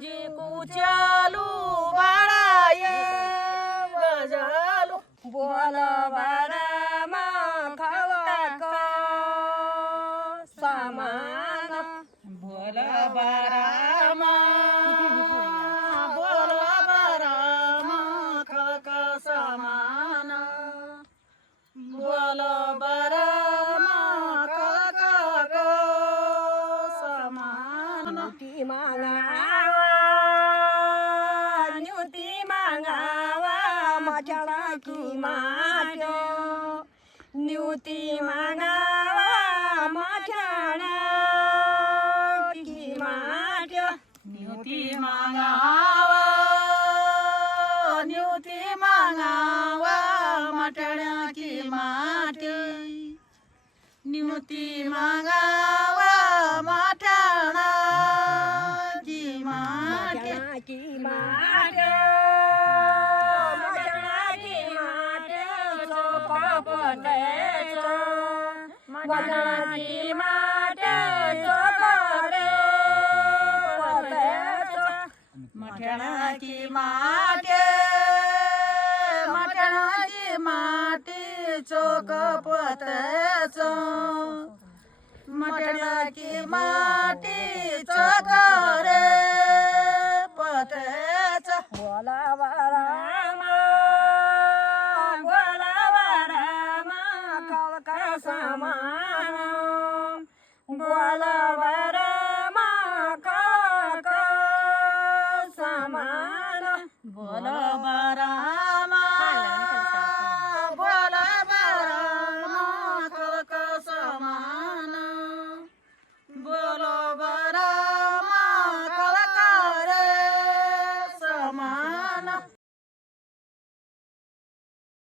जी कुचालू बाळाये बजालू बोल बारामा खवका सामान बोल बारामा खवका सामान बोल बारामा खवका सामान न्यूती मागावा माझ्याला की माझ्या न्यूती मागावा माझ्याला की माझ्या न्यूती मागावा माट्याळ्या की माटी न्यूती मागावा माट्याळा की माट्या की माट्या माट्याळा की माट्या पापटेचो माट्याळा की माट्या चोपडे पटेचो माट्याळा की माट्या माट्याळा माटी चोक पतेचो माट्याळा की माटी चोक